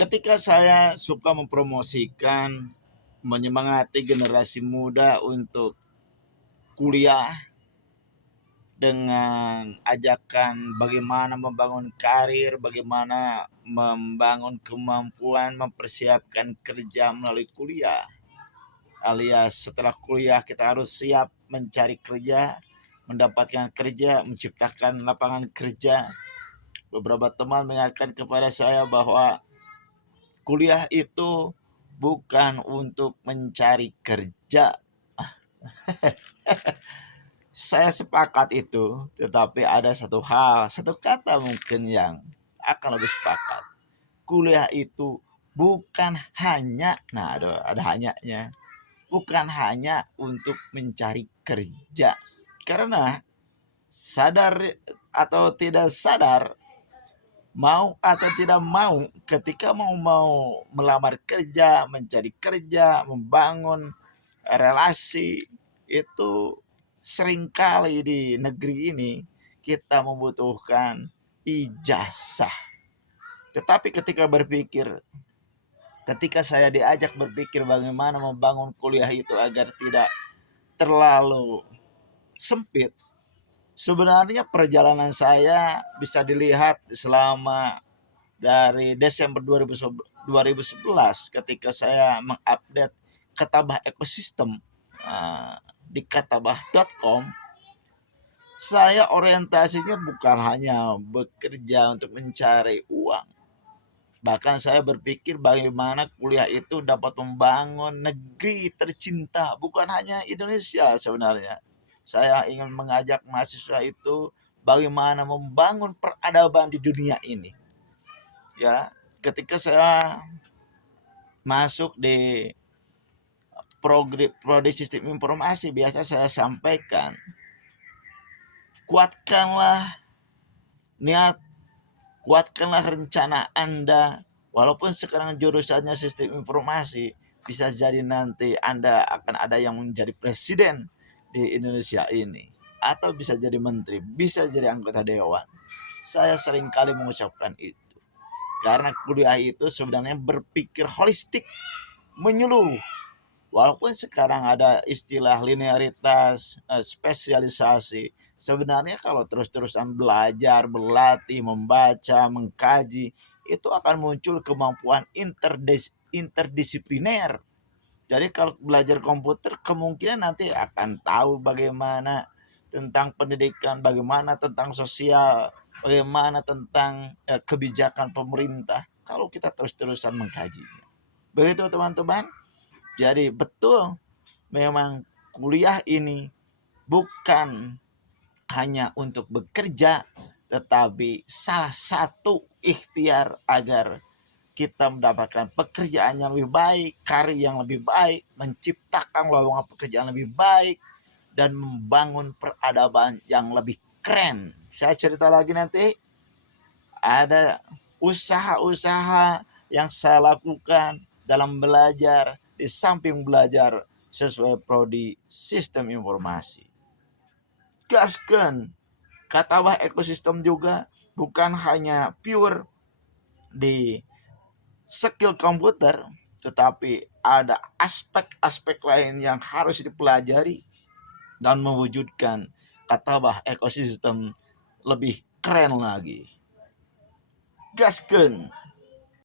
Ketika saya suka mempromosikan, menyemangati generasi muda untuk kuliah dengan ajakan bagaimana membangun karir, bagaimana membangun kemampuan mempersiapkan kerja melalui kuliah. Alias setelah kuliah kita harus siap mencari kerja, mendapatkan kerja, menciptakan lapangan kerja. Beberapa teman mengingatkan kepada saya bahwa kuliah itu bukan untuk mencari kerja. Saya sepakat itu, tetapi ada satu hal, satu kata mungkin yang akan lebih sepakat. Kuliah itu bukan hanya, nah ada hanyanya, bukan hanya untuk mencari kerja. Karena sadar atau tidak sadar, mau atau tidak mau, ketika mau melamar kerja, mencari kerja, membangun relasi, itu seringkali di negeri ini kita membutuhkan ijazah. Tetapi ketika saya diajak berpikir bagaimana membangun kuliah itu agar tidak terlalu sempit, sebenarnya perjalanan saya bisa dilihat selama dari Desember 2011 ketika saya mengupdate Katabah ekosistem di katabah.com. Saya orientasinya bukan hanya bekerja untuk mencari uang. Bahkan saya berpikir bagaimana kuliah itu dapat membangun negeri tercinta, bukan hanya Indonesia sebenarnya. Saya ingin mengajak mahasiswa itu bagaimana membangun peradaban di dunia ini. Ya, ketika saya masuk di prodi sistem informasi, biasa saya sampaikan, kuatkanlah niat, kuatkanlah rencana Anda. Walaupun sekarang jurusannya sistem informasi, bisa jadi nanti Anda akan ada yang menjadi presiden di Indonesia ini, atau bisa jadi menteri, bisa jadi anggota dewan. Saya sering kali mengucapkan itu. Karena kuliah itu sebenarnya berpikir holistik, menyeluruh. Walaupun sekarang ada istilah linearitas, spesialisasi, sebenarnya kalau terus-terusan belajar, berlatih, membaca, mengkaji, itu akan muncul kemampuan interdisipliner. Jadi kalau belajar komputer kemungkinan nanti akan tahu bagaimana tentang pendidikan, bagaimana tentang sosial, bagaimana tentang kebijakan pemerintah kalau kita terus-terusan mengkajinya. Begitu teman-teman. Jadi betul memang kuliah ini bukan hanya untuk bekerja, tetapi salah satu ikhtiar agar kita mendapatkan pekerjaan yang lebih baik, karir yang lebih baik, menciptakan lowongan pekerjaan lebih baik, dan membangun peradaban yang lebih keren. Saya cerita lagi nanti, ada usaha-usaha yang saya lakukan dalam belajar, di samping belajar sesuai prodi sistem informasi. Gaskan, Katabah ekosistem juga bukan hanya pure di skill komputer, tetapi ada aspek-aspek lain yang harus dipelajari dan mewujudkan Katabah ekosistem lebih keren lagi. Gaskan,